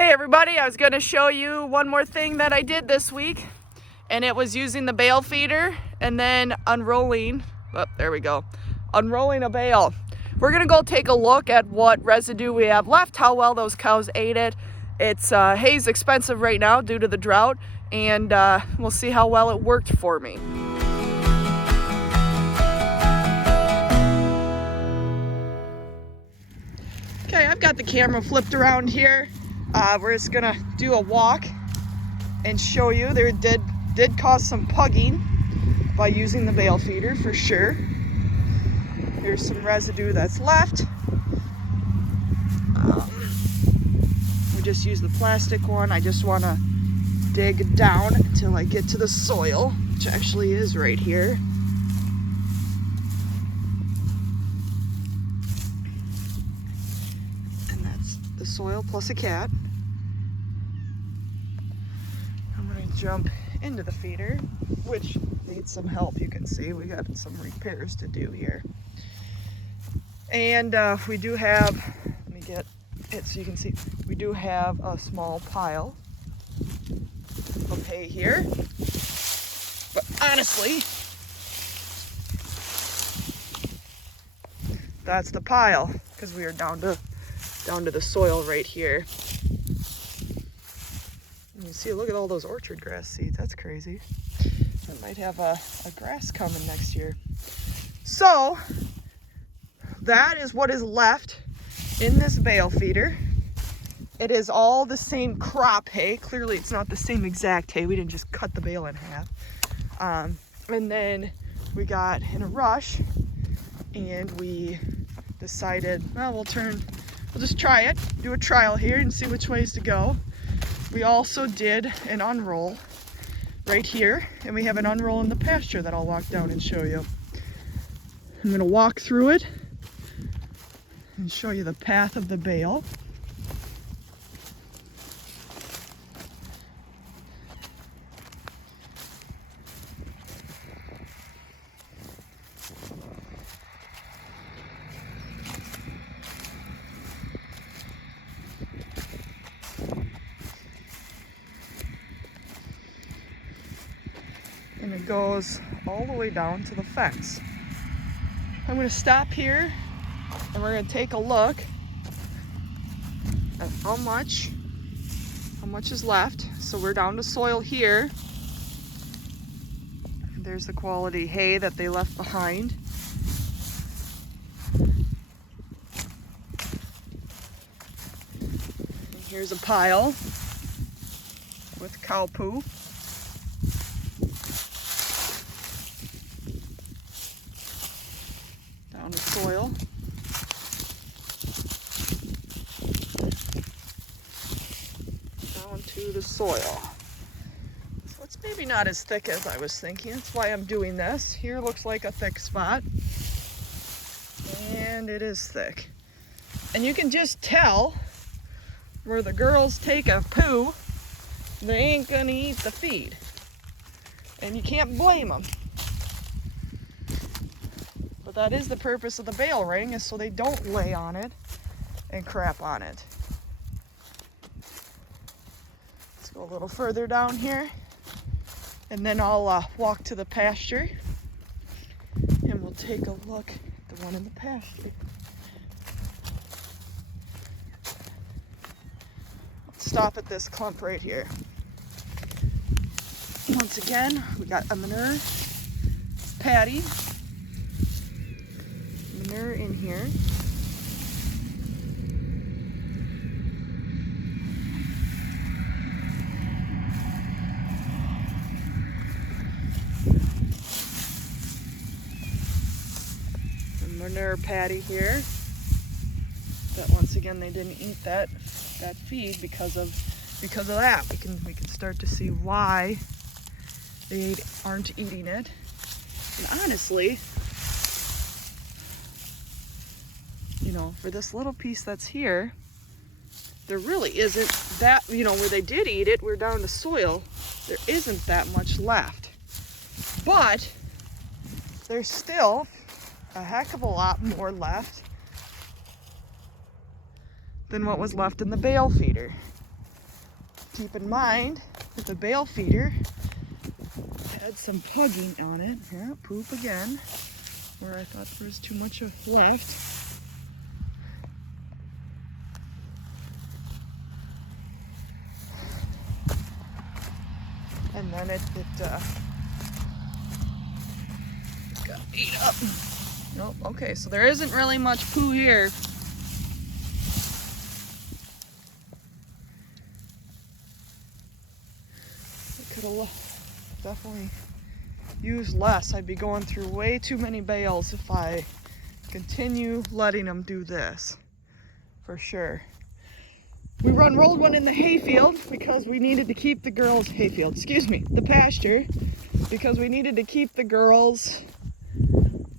Hey everybody, I was going to show you one more thing that I did this week, and it was using the bale feeder and then unrolling, there we go, unrolling a bale. We're going to go take a look at what residue we have left, how well those cows ate it. It's hay's expensive right now due to the drought, and we'll see how well it worked for me. Okay, I've got the camera flipped around here. We're just gonna do a walk and show you. There did cause some pugging by using the bale feeder for sure. Here's some residue that's left. We just use the plastic one. I just want to dig down until I get to the soil, which actually is right here. And that's the soil plus a cat. I'm going to jump into the feeder, which needs some help. You can see we got some repairs to do here. And we do have, let me get it so you can see, we do have a small pile of hay here. But honestly, that's the pile because we are down to the soil right here. And you see, look at all those orchard grass seeds. That's crazy. I might have a grass coming next year. So that is what is left in this bale feeder. It is all the same crop hay. Clearly it's not the same exact hay. We didn't just cut the bale in half. And then we got in a rush and we decided, well, we'll just try it, do a trial here and see which ways to go. We also did an unroll right here, and we have an unroll in the pasture that I'll walk down and show you. I'm gonna walk through it and show you the path of the bale. And it goes all the way down to the fence. I'm going to stop here and we're going to take a look at how much is left. So we're down to soil here. There's the quality hay that they left behind. And here's a pile with cow poo. Down to soil. Down to the soil. So it's maybe not as thick as I was thinking. That's why I'm doing this. Here looks like a thick spot. And it is thick. And you can just tell where the girls take a poo, they ain't gonna eat the feed. And you can't blame them. But that is the purpose of the bale ring, is so they don't lay on it and crap on it. Let's go a little further down here, and then I'll walk to the pasture and we'll take a look at the one in the pasture. Let's stop at this clump right here. Once again, we got a manure patty. Manure in here. The manure patty here. But once again, they didn't eat that feed because of that. We can start to see why they aren't eating it. And honestly, you know, for this little piece that's here, there really isn't that, you know, where they did eat it, we're down to soil, there isn't that much left. But there's still a heck of a lot more left than what was left in the bale feeder. Keep in mind that the bale feeder had some pugging on it. Yeah, poop again, where I thought there was too much left. And then it got ate up. Nope, okay, so there isn't really much poo here. I could have definitely used less. I'd be going through way too many bales if I continue letting them do this, for sure. We unrolled one in the hayfield because we needed to keep the girls, the pasture, because we needed to keep the girls,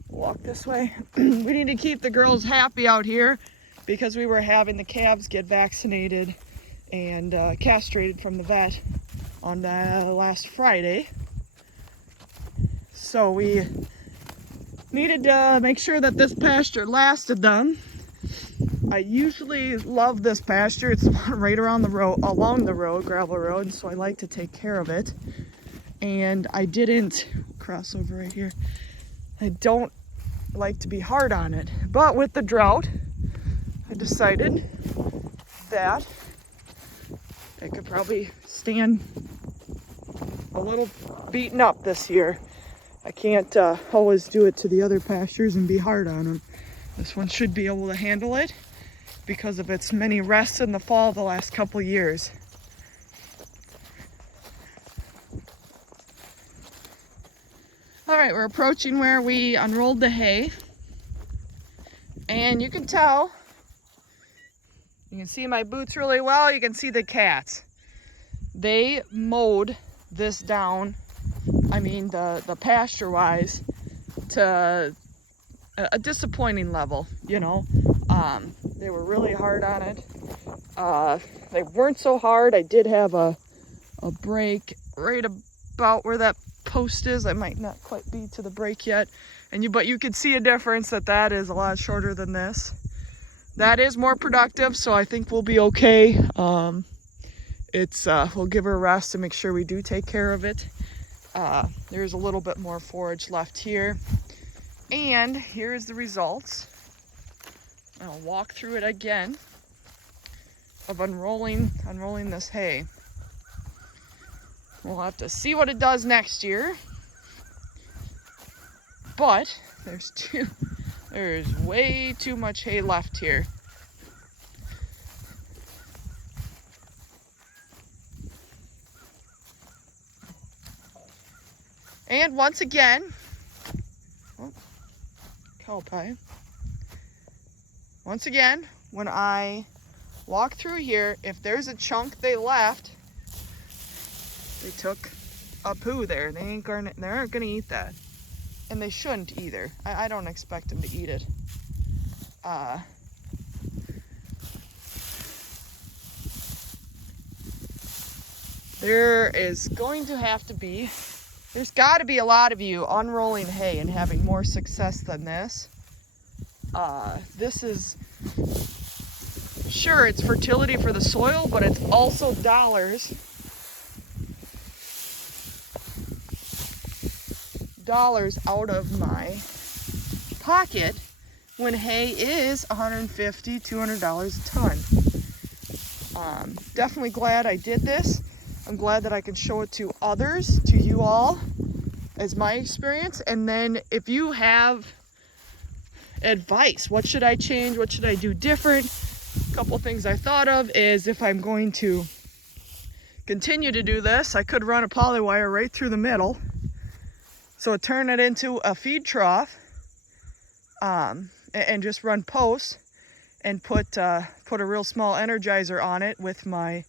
walk this way, we need to keep the girls happy out here because we were having the calves get vaccinated and castrated from the vet on last Friday. So we needed to make sure that this pasture lasted them. I usually love this pasture. It's right around the road, along the road, gravel road, so I like to take care of it. And I didn't cross over right here. I don't like to be hard on it. But with the drought, I decided that it could probably stand a little beaten up this year. I can't always do it to the other pastures and be hard on them. This one should be able to handle it because of its many rests in the fall the last couple years. All right, we're approaching where we unrolled the hay. And you can tell, you can see my boots really well, you can see the cats. They mowed this down, I mean the pasture-wise, to a disappointing level, you know. They were really hard on it. They weren't so hard. I did have a break right about where that post is. I might not quite be to the break yet, but you could see a difference that is a lot shorter than this. That is more productive, so I think we'll be okay. We'll give her a rest to make sure we do take care of it. There's a little bit more forage left here. And here's the results. I'll walk through it again of unrolling this hay. We'll have to see what it does next year. But there's way too much hay left here. And once again, cow pie. Once again, when I walk through here, if there's a chunk they left, they took a poo there. They aren't gonna eat that. And they shouldn't either. I don't expect them to eat it. There's got to be a lot of you unrolling hay and having more success than this. This is, sure, it's fertility for the soil, but it's also dollars out of my pocket when hay is $150, $200 a ton. Definitely glad I did this. I'm glad that I can show it to others, to you all, as my experience. And then if you have advice, what should I change? What should I do different? A couple things I thought of is if I'm going to continue to do this, I could run a poly wire right through the middle. So turn it into a feed trough, and just run posts and put a real small energizer on it with my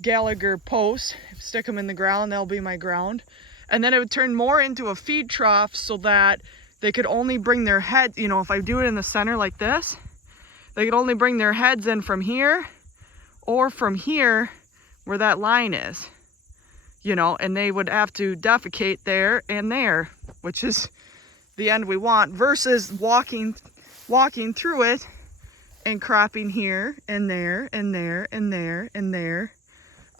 Gallagher posts. Stick them in the ground, they'll be my ground. And then it would turn more into a feed trough so that they could only bring their head, if I do it in the center like this, they could only bring their heads in from here or from here where that line is. And they would have to defecate there and there, which is the end we want, versus walking through it and cropping here and there and there and there and there.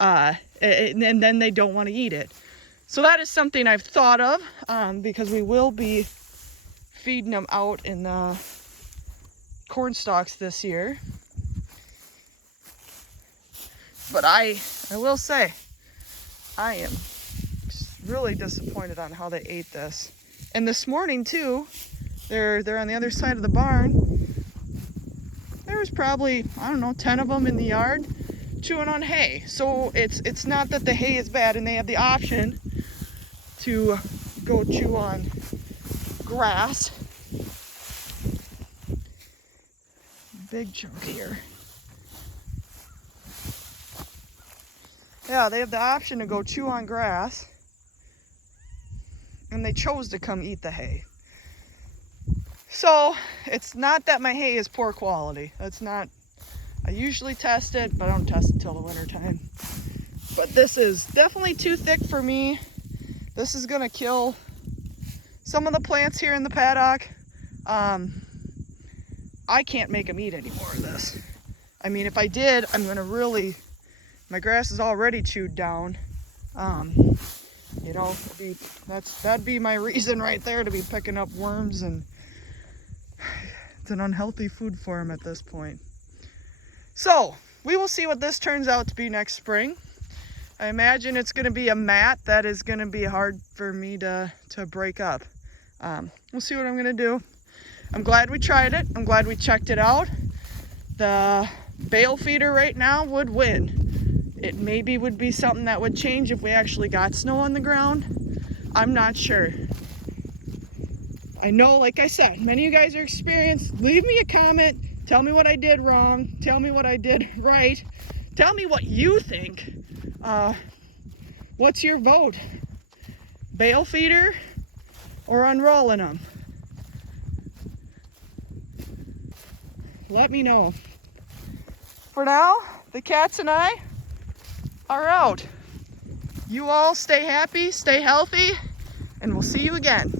And then they don't want to eat it. So that is something I've thought of, because we will be feeding them out in corn stalks this year. But I will say, I am really disappointed on how they ate this. And this morning too, they're on the other side of the barn. There was probably, I don't know, 10 of them in the yard chewing on hay. So it's not that the hay is bad, and they have the option to go chew on grass. Big chunk here. Yeah, they have the option to go chew on grass, and they chose to come eat the hay. So it's not that my hay is poor quality. That's not, I usually test it, but I don't test it till the winter time. But this is definitely too thick for me. This is gonna kill some of the plants here in the paddock. I can't make them eat any more of this. I mean, if I did, I'm gonna really, my grass is already chewed down. You know, that'd be my reason right there to be picking up worms, and it's an unhealthy food for them at this point. So we will see what this turns out to be next spring. I imagine it's going to be a mat that is going to be hard for me to break up. We'll see what I'm going to do. I'm glad we tried it. I'm glad we checked it out. The bale feeder right now would win. It maybe would be something that would change if we actually got snow on the ground. I'm not sure. I know, like I said, many of you guys are experienced. Leave me a comment. Tell me what I did wrong. Tell me what I did right. Tell me what you think. What's your vote? Bale feeder or unrolling them? Let me know. For now, the cats and I are out. You all stay happy, stay healthy, and we'll see you again.